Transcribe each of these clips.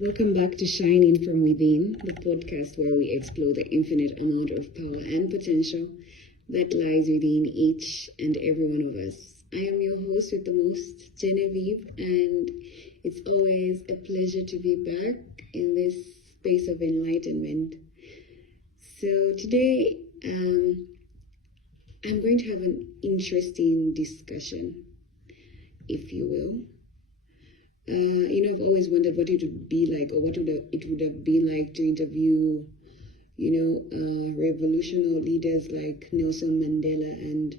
Welcome back to Shining from Within, the podcast where we explore the infinite amount of power and potential that lies within each and every one of us. I am your host with the most, Genevieve, and it's always a pleasure to be back in this space of enlightenment. So today, I'm going to have an interesting discussion, if you will. I've always wondered what it would be like, or what it would have been like to interview, revolutionary leaders like Nelson Mandela. And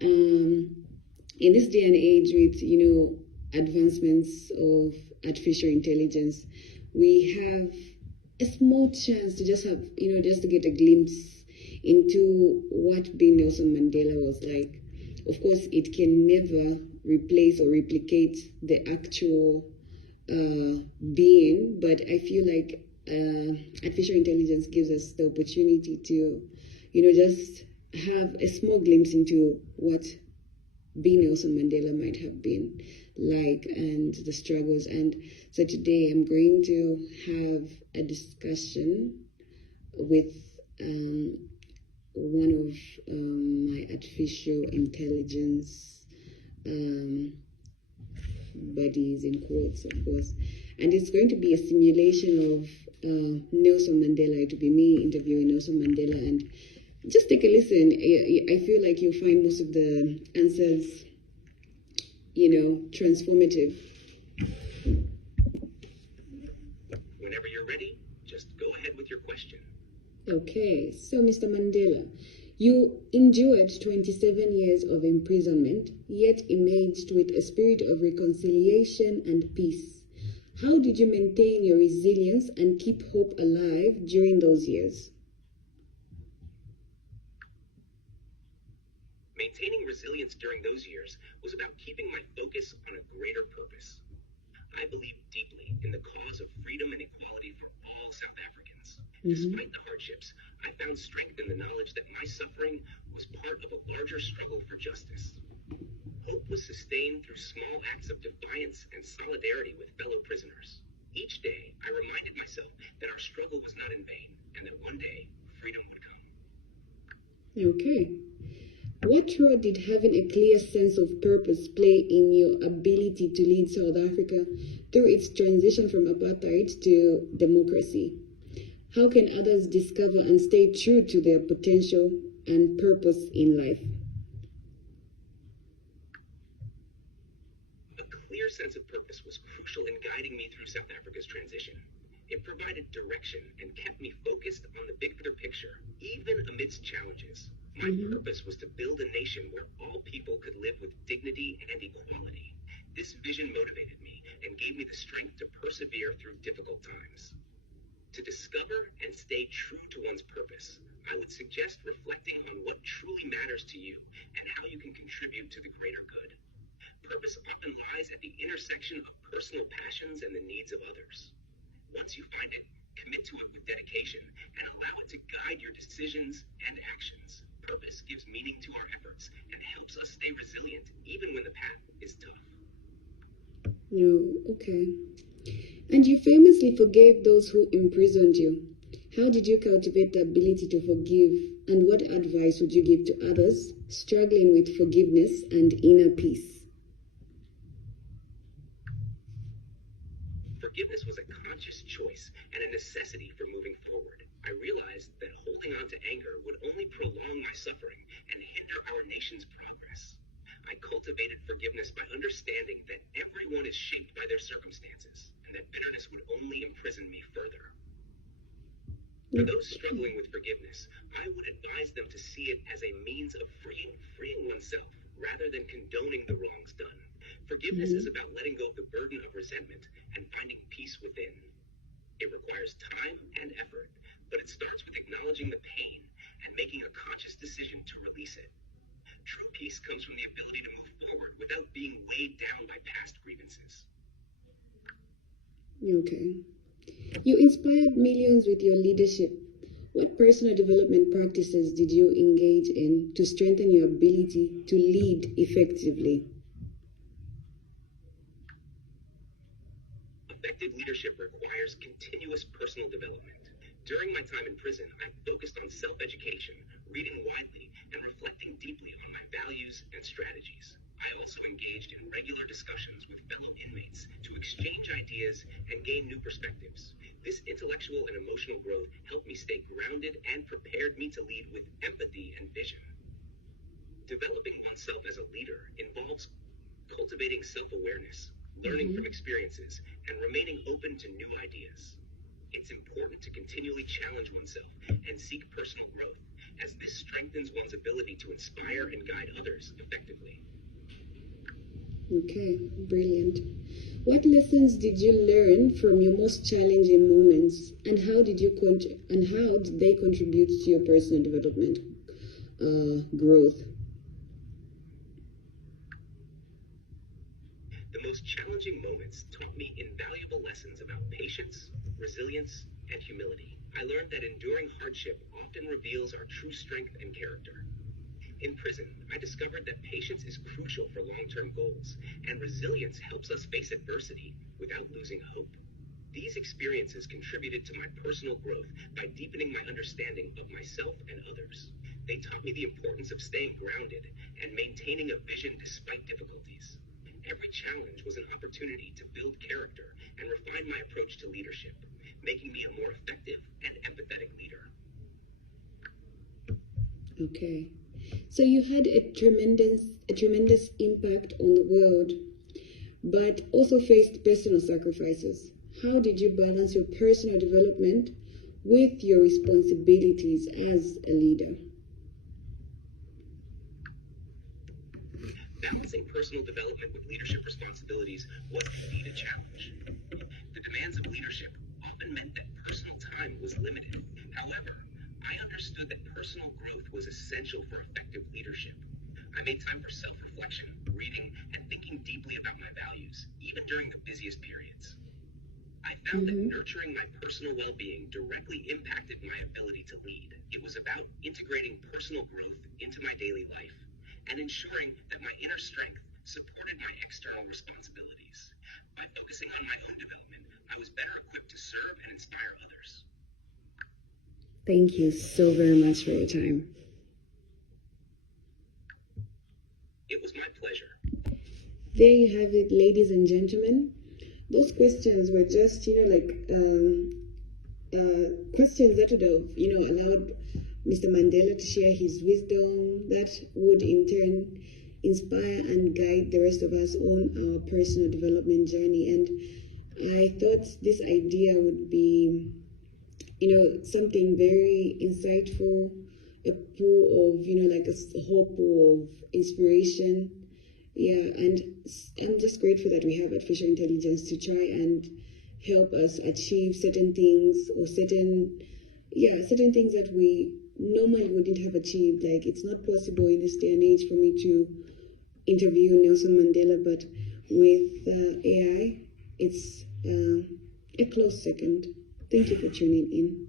in this day and age, with advancements of artificial intelligence, we have a small chance to just to get a glimpse into what being Nelson Mandela was like. Of course, it can never replace or replicate the actual being, but I feel like artificial intelligence gives us the opportunity to, just have a small glimpse into what being Nelson Mandela might have been like and the struggles. And so today I'm going to have a discussion with one of my artificial intelligence buddies, in quotes, of course. And it's going to be a simulation of Nelson Mandela. It will be me interviewing Nelson Mandela. And just take a listen. I feel like you'll find most of the answers, transformative. Whenever you're ready, just go ahead with your question. Okay, so Mr. Mandela, you endured 27 years of imprisonment, yet emerged with a spirit of reconciliation and peace. How did you maintain your resilience and keep hope alive during those years? Maintaining resilience during those years was about keeping my focus on a greater purpose. I believe deeply in the cause of freedom and equality for all South Africans. Despite the hardships, I found strength in the knowledge that my suffering was part of a larger struggle for justice. Hope was sustained through small acts of defiance and solidarity with fellow prisoners. Each day, I reminded myself that our struggle was not in vain, and that one day, freedom would come. Okay. What role did having a clear sense of purpose play in your ability to lead South Africa through its transition from apartheid to democracy? How can others discover and stay true to their potential and purpose in life? A clear sense of purpose was crucial in guiding me through South Africa's transition. It provided direction and kept me focused on the bigger picture, even amidst challenges. My purpose was to build a nation where all people could live with dignity and equality. This vision motivated me and gave me the strength to persevere through difficult times. To discover and stay true to one's purpose, I would suggest reflecting on what truly matters to you and how you can contribute to the greater good. Purpose often lies at the intersection of personal passions and the needs of others. Once you find it, commit to it with dedication and allow it to guide your decisions and actions. Purpose gives meaning to our efforts and helps us stay resilient even when the path is tough. Okay. And you famously forgave those who imprisoned you. How did you cultivate the ability to forgive, and what advice would you give to others struggling with forgiveness and inner peace? Forgiveness was a conscious choice and a necessity for moving forward. I realized that holding on to anger would only prolong my suffering and hinder our nation's progress. I cultivated forgiveness by understanding that everyone is shaped by their circumstances, and that bitterness would only imprison me further. For those struggling with forgiveness, I would advise them to see it as a means of freeing oneself rather than condoning the wrongs done. Forgiveness is about letting go of the burden of resentment and finding peace within. It requires time and effort, but it starts with acknowledging the pain and making a conscious decision to release it. True peace comes from the ability to move forward without being weighed down by past grievances. Okay. You inspired millions with your leadership. What personal development practices did you engage in to strengthen your ability to lead effectively? A Effective leadership requires continuous personal development. During my time in prison, I focused on self-education, reading widely, and reflecting deeply on my values and strategies. I also engaged in regular discussions with fellow inmates to exchange ideas and gain new perspectives. This intellectual and emotional growth helped me stay grounded and prepared me to lead with empathy and vision. Developing oneself as a leader involves cultivating self-awareness, learning from experiences, and remaining open to new ideas. It's important to continually challenge oneself and seek personal growth, as this strengthens one's ability to inspire and guide others effectively. Okay, brilliant. What lessons did you learn from your most challenging moments, and how did they contribute to your personal development growth? The most challenging moments taught me invaluable lessons about patience, resilience, and humility. I learned that enduring hardship often reveals our true strength and character. In prison, I discovered that patience is crucial for long-term goals, and resilience helps us face adversity without losing hope. These experiences contributed to my personal growth by deepening my understanding of myself and others. They taught me the importance of staying grounded and maintaining a vision despite difficulties. Every challenge was an opportunity to build character and refine my approach to leadership, making me a more effective and empathetic leader. Okay. So you had a tremendous impact on the world, but also faced personal sacrifices. How did you balance your personal development with your responsibilities as a leader? Balancing personal development with leadership responsibilities was indeed a challenge. The demands of leadership often meant that personal time was limited. However, I understood that personal growth was essential for effective leadership. I made time for self-reflection, reading, and thinking deeply about my values, even during the busiest periods. I found that nurturing my personal well-being directly impacted my ability to lead. It was about integrating personal growth into my daily life and ensuring that my inner strength supported my external responsibilities. By focusing on my own development, I was better equipped to serve and inspire others. Thank you so very much for your time. It was my pleasure. There you have it, ladies and gentlemen. Those questions were just, questions that would have, allowed Mr. Mandela to share his wisdom that would in turn inspire and guide the rest of us on our personal development journey. And I thought this idea would be, something very insightful, a pool of, a whole pool of inspiration. Yeah, and I'm just grateful that we have artificial intelligence to try and help us achieve certain things or certain things that we normally wouldn't have achieved. Like, it's not possible in this day and age for me to interview Nelson Mandela, but with AI, it's a close second. Thank you for tuning in.